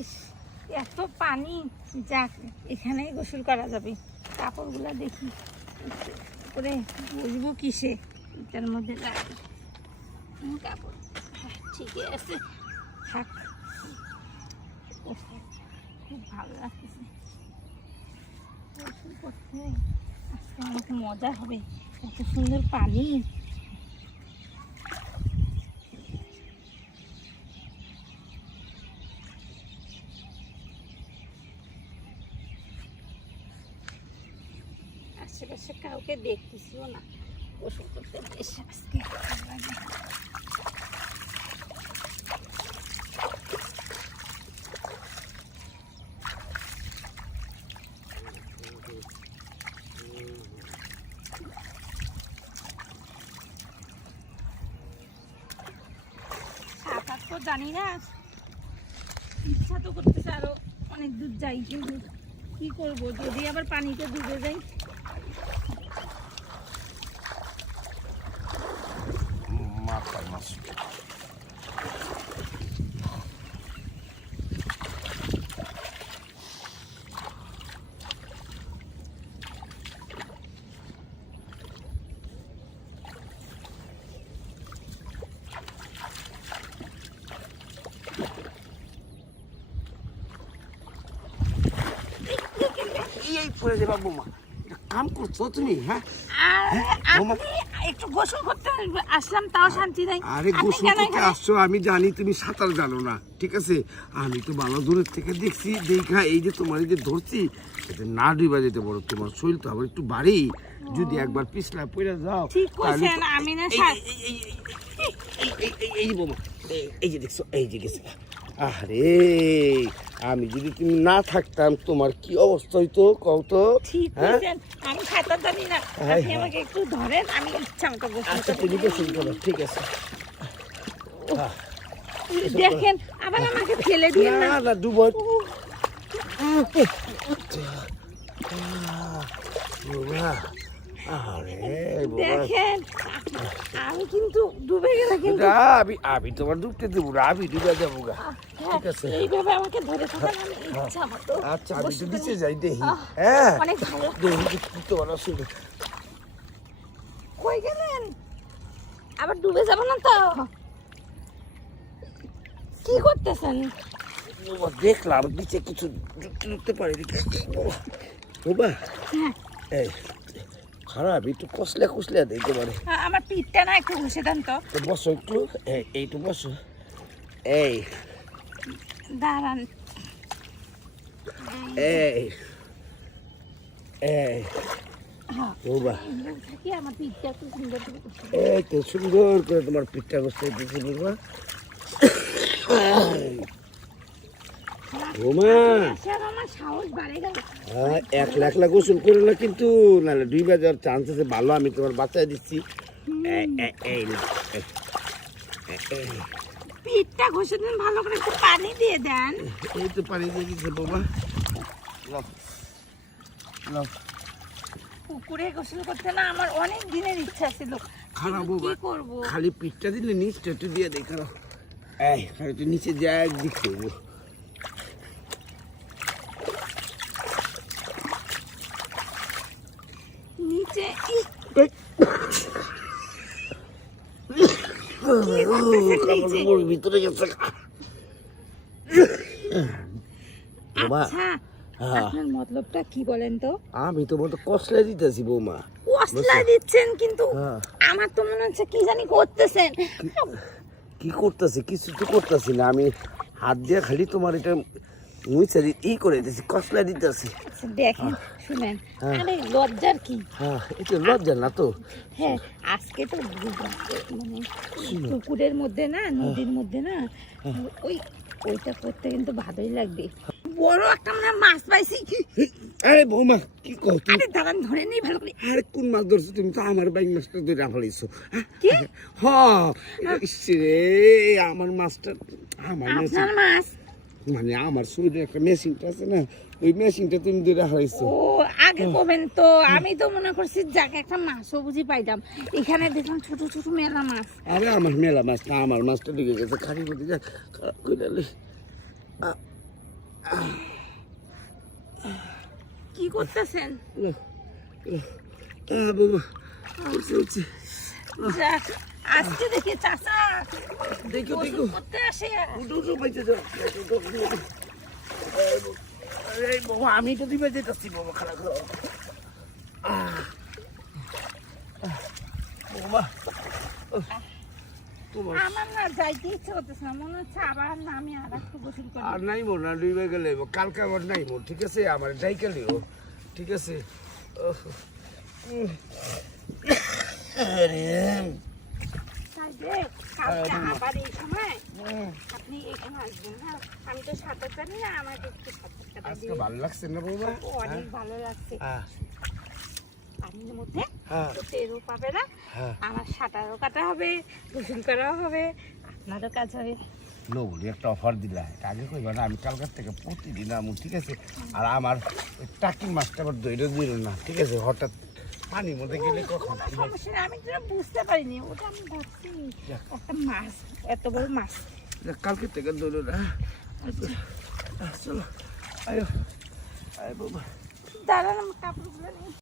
ইস, এত পানি, যাক এখানেই গোসল করা যাবে। কাপড়গুলো দেখি করে বসবো কিসে, এটার মধ্যে রাখি কাপড়। ঠিকই আছে, থাক। খুব ভালো লাগতেছে গোসল করতে, আজকে অনেক মজা হবে, এত সুন্দর পানি। আশেপাশে কাউকে দেখতেছিও না, গোসল করতে বেশ আজকে ভালো লাগে। সাঁতার তো জানি না, ইচ্ছা তো করতেছে আরো অনেক দূর যাই, কিন্তু কি করবো যদি আবার পানিতে ডুবে যাই। কাম করছো তুমি? হ্যাঁ, একটু গোসল করতে আসলাম, তাও শান্তি নাই। আরে গোসল করতে আসছো, আমি জানি তুমি সাঁতার জানো না, ঠিক আছে? আমি তো ভালো দূরের থেকে দেখছি, দেখা এই যে তোমার এই যে ধরছি, এটা না ডুবা যেতে পারো, তোমার শরীর তো আবার একটু বাড়ি, যদি একবার পিছলা পড়ে যাও। ঠিক কইছেন, আমি না এই বোমা, এই যে দেখছো, এই যে গেছে। আরে আমি যদি তুমি না থাকতাম তোমার কি অবস্থা হইতো কও তো? ঠিক কইছেন, আমি সাঁতার জানি না, আপনি আমাকে একটু ধরেন, আমি ইচ্ছা মতো গোসল করব। তুমি গোসল করো, ঠিক আছে? দেখেন আবার আমাকে ফেলে দিয়েন না। না ডুবো। দেখেন আমি কিন্তু ডুবে গেলে কিন্তু আমি তোমার ডুবতে দেবো না, আমি ডুবে যাবো গা, ঠিক আছে? এইভাবে আমাকে ধরে থাকেন, আমি ইচ্ছা মতো। আচ্ছা আমি তো নিচে যাই দেখি। হ্যাঁ অনেক ভালো। দেখি তোমার অসুবিধা। কই গেলেন? আবার ডুবে যাব না তো? কি করতেছেন? দেখলাম নিচে কিছু ঢুকতে পারি। বাবা এই খারাপ, একটু কষলে কুসলে দিতে পারে। আমার পিঠটা না একটু ঘষে দেন তো। বসো একটু, এইটু বসো। এই দাঁড়ান, এই এই বাবা, থাকি আমার পিঠটা একটু সুন্দর করে ঘষে দেন। এই তো সুন্দর করে তোমার পিঠটা বসতে দিচ্ছি বাবা। আমার সাহস বাড়ে গেল। একলা গোসল করে না কিন্তু, নাহলে ডুবে যাওয়ার চান্স আছে। ভালো, আমি তোমার বাঁচাই দিচ্ছি। পিঠটা ঘষে দেন ভালো করে, একটু পানি দিয়ে দেন। এই তো পানি দিয়ে দিচ্ছে বাবা। পুকুরে গোসল করতে না আমার অনেক দিনের ইচ্ছা ছিল। খারাপ কি করব? খালি পিঠটা দিলে নিচটা একটু দিয়ে দেয়। খারাপ, এই খালি একটু নিচে যায় একদিক করবো। নিচে ভিতরে গেছে। আচ্ছা, আপনার মতলবটা কি বলেন তো? আমি তোমার তো কষলে দিতেছি বৌমা। কষলা দিচ্ছেন, কিন্তু আমার তো মনে হচ্ছে কি জানি করতেছেন। কি করতেছি? কিছু তো করতেছি না, আমি হাত দিয়ে খালি তোমার এটা মুইছারি করে দিতেছি, কষলা দিতেছি। দেখেন শুনেন, আরে লজ্জার কি? হ্যাঁ, এটা লজ্জা না তো। হ্যাঁ, আজকে তো মানে পুকুরের মধ্যে না, নদীর মধ্যে না, ওইটা করতে কিন্তু ভালোই লাগবে। বড় একটা মানে মাছ পাইছি। আরে বৌমা কি কও তুমি? আরে দাঁড়ান, ধরে নেই ভালো করে। আরে কোন মাছ ধরছো তুমি? তো আমার বাইক মাছটা ধরে ফেলাইছো। কি? হ্যাঁ, রে আমার মাছটা, আমার আপনার মাছ মানে আমার শরীরে একটা মেশিনটা আছে না, ওই মেশিনটা তুমি ধরে ফেলাইছো। ও আগে কবেন তো, আমি তো মনে করছি যাকে একটা মাছও বুঝি পাইতাম, এখানে দেখলাম ছোট ছোট মেলা মাছ। আরে আমার মেলা মাছ না, আমার মাছটা ঢুকে গেছে খালি মধ্যে। যা খারাপ করে কি করতেছেন? বাবা উঠছে যাক, আজকে দেখি চাচা দেখো গোসল করতে আসে। উঠো বাইতে যাও এই বাবা আমি তো দিবে যেতেছি বাবা খারাপ বাবা তোমার আমার না যাইতে ইচ্ছে করতেছে না, মনে হচ্ছে আবার না আমি আর একটু গোসল করি। আর নাই মোর না ডুবে গেলে কালকে আবার নাই মোর ঠিক আছে আমার যাই গেলেও ঠিক আছে তাই যে কালকে আবার এই সময় আপনি এখানে আসবেন। হ্যাঁ, আমি তো সাঁতার জানি না, আমাকে একটু সাঁতার কাটা আজকে দিন। ভালো লাগছে না বাবা অনেক ভালো লাগছে। হ্যাঁ পানির মধ্যে হ্যাঁ তো টেরও পাবে না, হ্যাঁ আমার সাঁতারও কাটা হবে, গোসল করাও হবে, আপনারও কাজ হবে। নবুলি একটা অফার দিলা এটা আগে কইবা না আমি কালকার থেকে প্রতিদিন আমু ঠিক আছে আর আমার ওই টাকি মাছটা আবার দইটা দিল না ঠিক আছে হঠাৎ পানির মধ্যে গেলে কখন কোনো সমস্যা নেই, আমি যেটা বুঝতে পারিনি, ওটা আমি ভাবছি একটা মাছ, এত বড় মাছ। কালকে থেকে দইল না চলো আয়ো আয় বাবা দাঁড়ান, আমার কাপড়গুলো নিয়ে